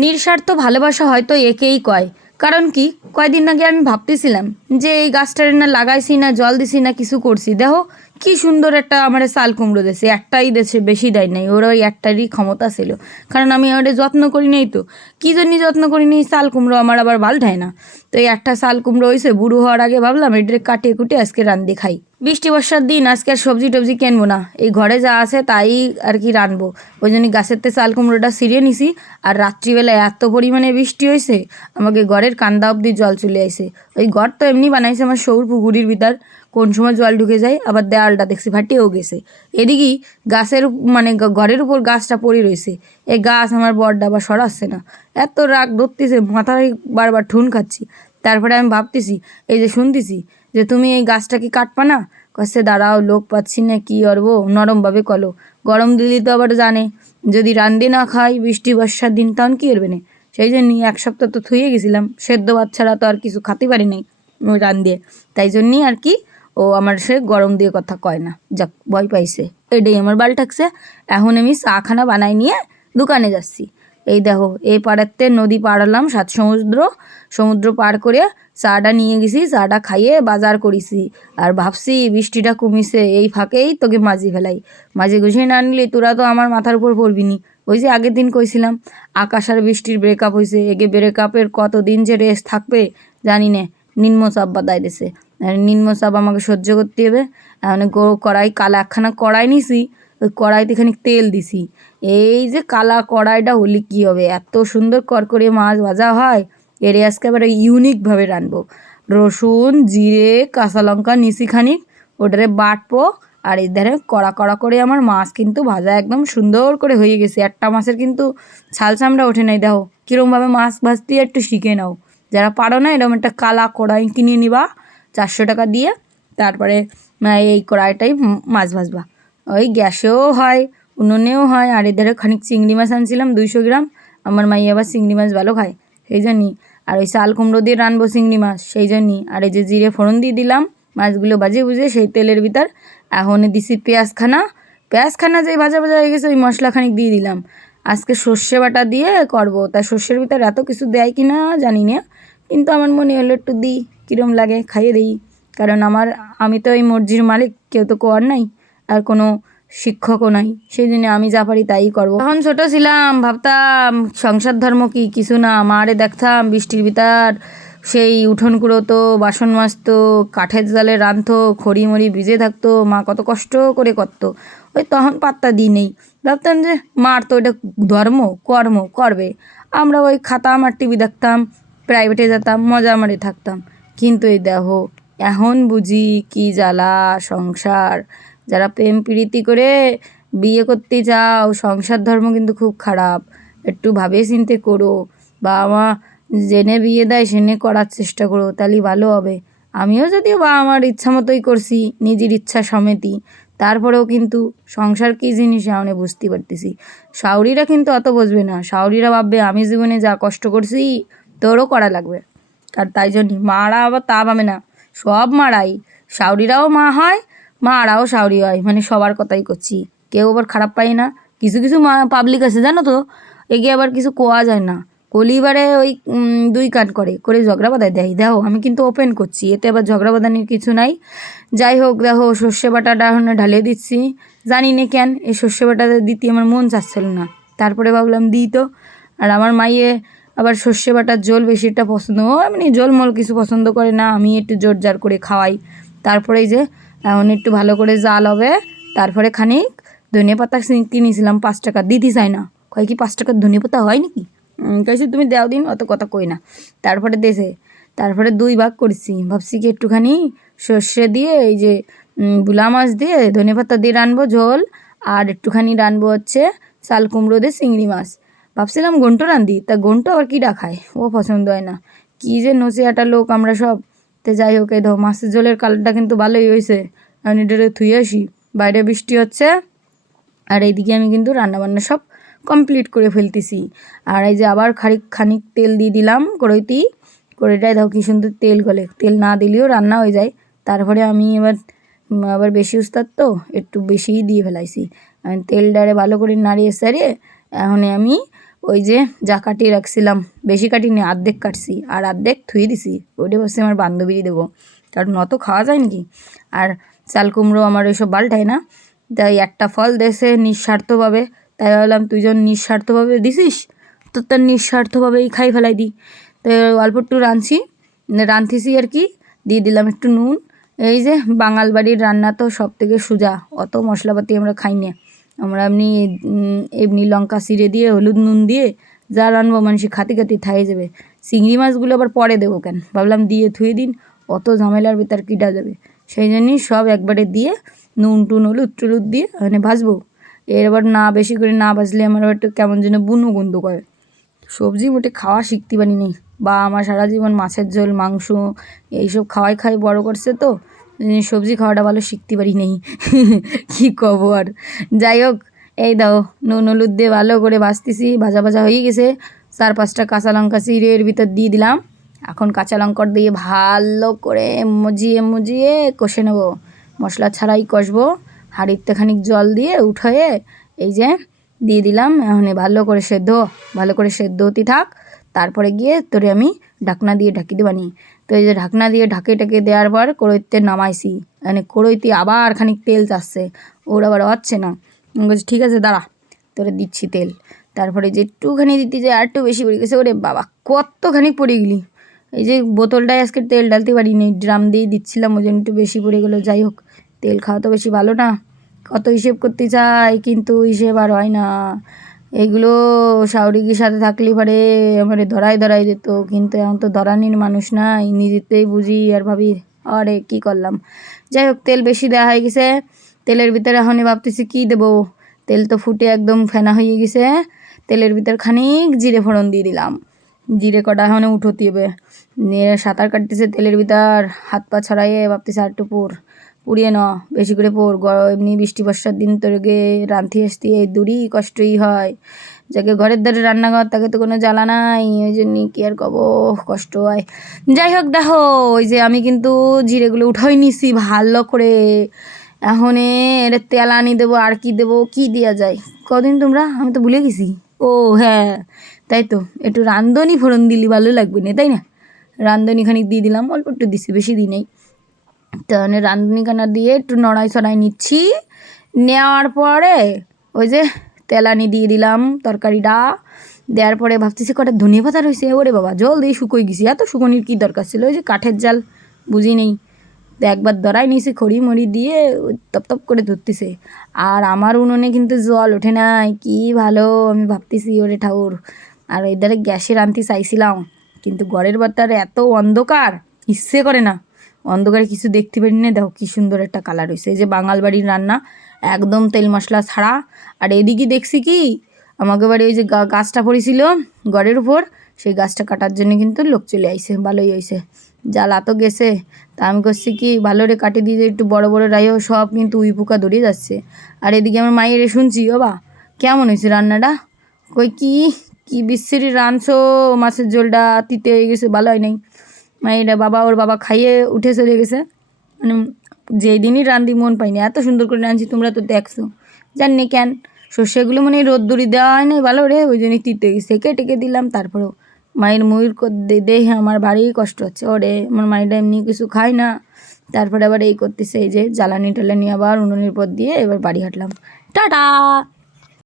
নিঃস্বার্থ ভালোবাসা হয়তো একেই কয়। কারণ কি, কয়দিন আগে আমি ভাবতেছিলাম যে এই গাছটারে না লাগাইছি না জল দিছি না কিছু করছি, দেখো কি সুন্দর একটা আমার চাল কুমড়ো দেছে, একটাই দেছে, বেশি দেয় নাই, ওর ওই একটারই ক্ষমতা ছিল। কারণ আমি ওটা যত্ন করি নাই, তো কী জন্য যত্ন করি নি, চাল কুমড়ো আমার আবার বালঠায় না। তো এই একটা চাল কুমড়ো হয়েছে, বুড়ো হওয়ার আগে ভাবলাম এটারে কাটিয়ে কুটিয়ে আজকে রান্ধি খাই। বৃষ্টি বর্ষার দিন, আজকে আর সবজি টবজি কিনবো না, এই ঘরে যা আছে তাই আর কি রানবো। ওই জন্য গাছের তে চাল কুমড়োটা ছিঁড়ে নিছি। আর রাত্রিবেলায় এত পরিমাণে বৃষ্টি হয়েছে, আমাকে ঘরের কান্দা অবধি জল চলে আইছে। ওই ঘর তো এমনি বানাইছে আমার সৌর পুকুরির ভিতর, কোন সময় জল ঢুকে যায়, আবার দেয়ালটা দেখছি ফাটিয়েও গেছে। এদিকেই গাছের মানে ঘরের উপর গাছটা পড়ে রয়েছে, এই গাছ আমার বরটা আবার সরাচ্ছে না, এত রাগ ধরতেছে, মাথায় বারবার ঠুন খাচ্ছি। তারপরে আমি ভাবতেছি, এই যে শুনতেছি যে তুমি এই গাছটা কি কাটবা না, কাছে দাঁড়াও, লোক পাচ্ছি না, কি করবো, নরমভাবে কলো। গরম দিলি তো আবার জানে, যদি রান্ধে না খাই বৃষ্টি বর্ষার দিন তখন কী করবে না। সেই জন্যই এক সপ্তাহ তো থুয়ে গেছিলাম, সেদ্ধ ভাত ছাড়া তো আর কিছু খাতে পারি নাই ওই রান্ধে। তাই জন্যই আর কি ও আমার সে গরম দিয়ে কথা কয় না, যাক ভয় পাইছে, এটাই আমার বাল ঠাকছে। এখন আমি চা খানা বানাই নিয়ে দোকানে যাচ্ছি। এই দেখো, এই পাড়াতে নদী পার হলাম, সমুদ্র পার করে চাটা নিয়ে গেছি, চাটা খাইয়ে বাজার করেছি। আর ভাবছি বৃষ্টিটা কমিছে, এই ফাঁকেই তোকে মাঝি ফেলাই, মাঝি গুছিয়ে না আনলে তোরা তো আমার মাথার উপর পড়বি নি। ওই যে আগের দিন কইছিলাম আকাশ আর বৃষ্টির ব্রেকআপ হয়েছে, এগে ব্রেকআপের কতদিন যে রেস্ট থাকবে জানি না, নিম্নচাপ বাতায় দিছে। নিম্নচাপ আমাকে সহ্য করতে হবে। এখন কড়াই, কালা একখানা কড়াই নিছি, ওই কড়াইতে খানিক তেল দিছি। এই যে কালা কড়াইটা হলে কী হবে, এত সুন্দর করকরে মাছ ভাজা হয়। এর আজকে এবারে ইউনিকভাবে রানবো। রসুন, জিরে, কাঁচা লঙ্কা নিছি খানিক, ওটারে বাটবো। আর এই ধারে কড়া কড়া করে আমার মাছ কিন্তু ভাজা একদম সুন্দর করে হয়ে গেছে। একটা মাছের কিন্তু ছাল চামড়া ওঠে নাই, দেখো কীরকমভাবে মাছ ভাজতে একটু শিখে নাও। যারা পারো না, এরকম একটা কালা কড়াই কিনে নিবা 400 টাকা দিয়ে, তারপরে এই কড়াইটাই মাছ ভাজবা। ওই গ্যাসেও হয়, উনুনেও হয়। আর এধারে খানিক চিংড়ি মাছ আনছিলাম 200 গ্রাম, আমার মাই আবার চিংড়ি মাছ ভালো খায়, সেই জন্যই। আর ওই চাল কুমড়ো দিয়ে রানবো চিংড়ি মাছ, সেই জন্যই। আর এই যে জিরে ফোড়ন দিয়ে দিলাম, মাছগুলো বাজে বুঝে সেই তেলের ভিতর। এখন দিছি পেঁয়াজখানা যে ভাজা ভাজা হয়ে গেছে, ওই মশলা খানিক দিয়ে দিলাম। আজকে সর্ষে বাটা দিয়ে করবো, তাই সর্ষের ভিতর এত কিছু দেয় কি না জানি না, কিন্তু আমার মনে হলো একটু দিই, কীরম লাগে খাইয়ে দিই। কারণ আমি তো এই মর্জির মালিক, কেউ তো কোয়ার নাই, আর কোনো শিক্ষকও নাই, সেই জন্য আমি যা পারি তাই করবো। তখন ছোটো ছিলাম, ভাবতাম সংসার ধর্ম কি কিছু না, মারে দেখতাম বৃষ্টির ভিতর সেই উঠোন কুড়োতো, বাসন মাজতো, কাঠের জালে রাঁধতো, খড়ি মড়ি ভিজে থাকতো, মা কত কষ্ট করে করতো। ওই তখন পাত্তা দিই নেই, ভাবতাম যে মার তো এটা ধর্ম, কর্ম করবে। আমরা ওই খাতাম আর টিভি দেখতাম, প্রাইভেটে যেতাম, মজা মারে থাকতাম। কিন্তু এই দেখো, এখন বুঝি কি জ্বালা সংসার। যারা প্রেম প্রীতি করে বিয়ে করতে যাও, সংসার ধর্ম কিন্তু খুব খারাপ, একটু ভাবে চিন্তে করো। বাবা মা জেনে বিয়ে দেয় সেনে করার চেষ্টা করো, তাহলে ভালো হবে। আমিও যদিও বাবা মার ইচ্ছা মতোই করছি, নিজের ইচ্ছা সমেতই, তারপরেও কিন্তু সংসার কী জিনিস আমি বুঝতে পারতেছি। শাউরিরা কিন্তু অত বুঝবে না, শাউরিরা ভাববে আমি জীবনে যা কষ্ট করছি তোরও করা লাগবে। আর তাই জন্যই মারা আবার তা ভাবে না, সব মারাই শাউরিরাও মা হয়, মারাও শাউরি হয়, মানে সবার কথাই করছি, কেউ আবার খারাপ পাই না। কিছু কিছু মা পাবলিক আছে জানো তো, এগিয়ে আবার কিছু কোয়া যায় না, কলিবারে ওই দুই কাট করে ঝগড়া বাঁধায় দেয়। দেখো আমি কিন্তু ওপেন করছি, এতে আবার ঝগড়া বাঁধানির কিছু নাই। যাই হোক, দেখো সর্ষে বাটাটা ঢালিয়ে দিচ্ছি, জানি না কেন এই সর্ষে বাটাটা দিতে আমার মন চাচ্ছিল না, তারপরে ভাবলাম দিই তো। আর আমার মাইয়ে আবার সর্ষে বাটার ঝোল বেশিটা পছন্দ, ও এমনি ঝোলমোল কিছু পছন্দ করে না, আমি একটু জোর জার করে খাওয়াই। তারপরে এই যে এখন একটু ভালো করে জাল হবে, তারপরে খানিক ধনে পাতা কিনেছিলাম 5 টাকা, দিতে চাই না, কয় কি 5 টাকার ধনে পাতা হয় নাকি, কইছি তুমি দাও দিন, অত কথা কই না। তারপরে দেশে, তারপরে 2 ভাগ করেছি, ভাবছি কি একটুখানি সর্ষে দিয়ে এই যে বুলা মাছ দিয়ে ধনে পাতা দিয়ে রানবো ঝোল, আর একটুখানি রানবো হচ্ছে চাল কুমড়ো দিয়ে চিংড়ি মাছ। ভাবছিলাম ঘন্ট রান্ধি, তা ঘন্ট আবার কী খায়, ও পছন্দ হয় না, কী যে নচিয়াটা লোক আমরা সব। তো যাই হোক, এই ধো মাছের ঝোলের কালারটা কিন্তু ভালোই হয়েছে, আমি এটারে থুয়ে আসি, বাইরে বৃষ্টি হচ্ছে। আর এইদিকে আমি কিন্তু রান্নাবান্না সব কমপ্লিট করে ফেলতেছি। আর এই যে আবার খানিক তেল দিয়ে দিলাম কড়াইতেই, কড়াইটায় দাও কি সুন্দর তেল গলে, তেল না দিলেও রান্না হয়ে যায়। তারপরে আমি আবার বেশি উস্তাদ তো একটু বেশিই দিয়ে ফেলাইছি। তেলটারে ভালো করে নাড়িয়ে সারিয়ে এখন আমি ওই যে যা কাটিয়ে রাখছিলাম, বেশি কাটিনি, অর্ধেক কাটছি আর অর্ধেক থুয়ে দিছি, ওইটা বসে আমার বান্ধবীরই দেবো, কারণ অত খাওয়া যায় নাকি। আর চাল কুমড়ো আমার ওইসব বালটাই না, তাই একটা ফল দেশে নিঃস্বার্থভাবে, তাই ভাবলাম তুই যখন নিঃস্বার্থভাবে দিছিস তো তার নিঃস্বার্থভাবেই খাই ফেলাই দিই। তো অল্প একটু রাঁধতেছি আর কি, দিয়ে দিলাম একটু নুন। এই যে বাঙাল বাড়ির রান্না তো সব থেকে সোজা, অত মশলাপাতি আমরা খাই না, আমরা এমনি লঙ্কা চিড়ে দিয়ে হলুদ নুন দিয়ে যা রানবো মানুষ খাতি খাতি থাই যাবে। চিংড়ি মাছগুলো আবার পরে দেবো কেন, ভাবলাম দিয়ে থুয়ে দিন, অত ঝামেলার ভিতর কিটা যাবে, সেই জন্যই সব একবারে দিয়ে নুন টুন হলুদ টুলুদ দিয়ে মানে ভাজবো। এর আবার না বেশি করে না ভাজলে আমার আবার একটু কেমন যেন বুনো গন্ধ করে, সবজি মোটে খাওয়া শিখতে পারিনি। বা আমার সারা জীবন মাছের ঝোল মাংস এইসব খাওয়াই বড় করছে, তো সবজি খাওয়াটা ভালো শিখতে পারি নেই কী কব আর। যাই হোক, এই দাও নুন হলুদ দিয়ে ভালো করে ভাজতেছি, ভাজা ভাজা হয়ে গেছে। 4-5টা কাঁচা লঙ্কা চিড়ে এর ভিতর দিয়ে দিলাম। এখন কাঁচা লঙ্কা দিয়ে ভালো করে মুজিয়ে কষে নেব, মশলা ছাড়াই কষবো। হাঁড়িতে খানিক জল দিয়ে উঠায়ে এই যে দিয়ে দিলাম। এখন ভালো করে সেদ্ধ হতে থাক, তারপরে গিয়ে তোরে আমি ঢাকনা দিয়ে ঢাকি দেবানি। তো এই যে ঢাকনা দিয়ে ঢাকে দেওয়ার পর কড়াইতে নামাইছি, মানে কড়াইতে আবার খানিক তেল চাচ্ছে, ওর আবার হচ্ছে না। আমি বলছি ঠিক আছে দাঁড়া, তোরে দিচ্ছি তেল। তারপরে যে একটুখানি দিতে যায় আর একটু বেশি পড়ে গেছে, ওরে বাবা কতখানি পড়ে গেলি। এই যে বোতলটায় আজকে তেল ডালতে পারিনি, ড্রাম দিয়ে দিচ্ছিলাম, ওই জন্য একটু বেশি পড়ে গেলো। যাই হোক, তেল খাওয়া তো বেশি ভালো না, কত হিসেব করতে চাই কিন্তু হিসেব আর হয় না। এইগুলো শাওরিকির সাথে থাকলে পরে আমার ধরাই দিত, কিন্তু এখন তো ধরানির মানুষ নাই, নিজেতেই বুঝি আর ভাবি আরে কী করলাম। যাই হোক, তেল বেশি দেওয়া হয়ে গেছে, তেলের ভিতরে এখনই ভাবতেছি কী দেবো। তেল তো ফুটে একদম ফেনা হয়ে গেছে, তেলের ভিতর খানিক জিরে ফোড়ন দিয়ে দিলাম। জিরে কটা এখন উঠোতে হবে, নিয়ে সাঁতার কাটতেছে তেলের ভিতর, হাত পা ছড়াইয়ে ভাবতেছে আর একটু পুড়িয়ে ন, বেশি করে এমনি বৃষ্টি বর্ষার দিন তোর গে রাঁধতে আসতে এই দূরই কষ্টই হয়, যাকে ঘরের ধারে রান্নাঘর তাকে তো কোনো জ্বালা নাই, ওই জন্যই কি আর কব, কষ্ট হয়। যাই হোক দেখো, ওই যে আমি কিন্তু জিরেগুলো উঠাই নিছি ভালো করে। এখন এর তেল আনি দেবো, আর কি দেবো, কি দেওয়া যায় কদিন তোমরা, আমি তো ভুলে গেছি। ও হ্যাঁ, তাই তো, একটু রাঁধুনি ফোড়ন দিলি ভালো লাগবে না, তাই না? রাঁধুনি খানিক দিয়ে দিলাম, অল্প একটু দিছি, বেশি দিই নাই। তাহলে রাঁধুনি কানা দিয়ে একটু নড়াই সড়াই নিচ্ছি, নেওয়ার পরে ওই যে তেলানি দিয়ে দিলাম তরকারিটা। দেওয়ার পরে ভাবতেছি কটা ধনে পাতা রয়েছে, ওরে বাবা জল দিয়ে শুকোই গেছি, এত শুকোনির কী দরকার ছিল, ওই যে কাঠের জাল বুঝি নেই, তো একবার ধরাই নিয়েছি খড়ি মড়ি দিয়ে তপ করে ধরতেছে। আর আমার উনুনে কিন্তু জল ওঠে নাই, কি ভালো, আমি ভাবতেছি ওরে ঠাকুর। আর ওই ধারে গ্যাসে রাঁধতে চাইছিলাম, কিন্তু ঘরের বাতার এত অন্ধকার, ইচ্ছে করে না, অন্ধকারে কিছু দেখতে পারি না। দেখো কী সুন্দর একটা কালার হয়েছে, এই যে বাঙাল বাড়ির রান্না, একদম তেল মশলা ছাড়া। আর এদিকে দেখছি কি, আমাকে বাড়ি ওই যে গাছটা পড়েছিল ঘরের উপর, সেই গাছটা কাটার জন্য কিন্তু লোক চলে আইছে, ভালোই হয়েছে, জ্বালা তো গেছে। তা আমি করছি কি ভালো রে কাটি দিয়ে একটু বড় রাইও, সব কিন্তু উই পোকা ধরে যাচ্ছে। আর এদিকে আমার মায়ের শুনছি, বাবা কেমন হয়েছে রান্নাটা, কই কি বিশ্রী রাঁধছো, মাছের ঝোলটা তিতে হয়ে গেছে, ভালো হয় নাই। মায়েরা ওর বাবা খাইয়ে উঠে চলে গেছে, মানে যেই দিনই রাঁধি মন পাইনি, এত সুন্দর করে রাঁধছি, তোমরা তো দেখছো, জানি কেন সর্ষেগুলো মানে রোদ্দুরি দেওয়া হয় নাই ভালো রে, ওই জন্যই তিতে গেছে, কেটে দিলাম। তারপরেও মায়ের মুড়ির দেহে আমার ভারী কষ্ট হচ্ছে, ওরে আমার মায়েরা এমনি কিছু খায় না। তারপরে আবার এই করতেছে, এই যে জ্বালানি টালানি আবার উনুনের পর দিয়ে এবার বাড়ি হাঁটলাম, টাটা।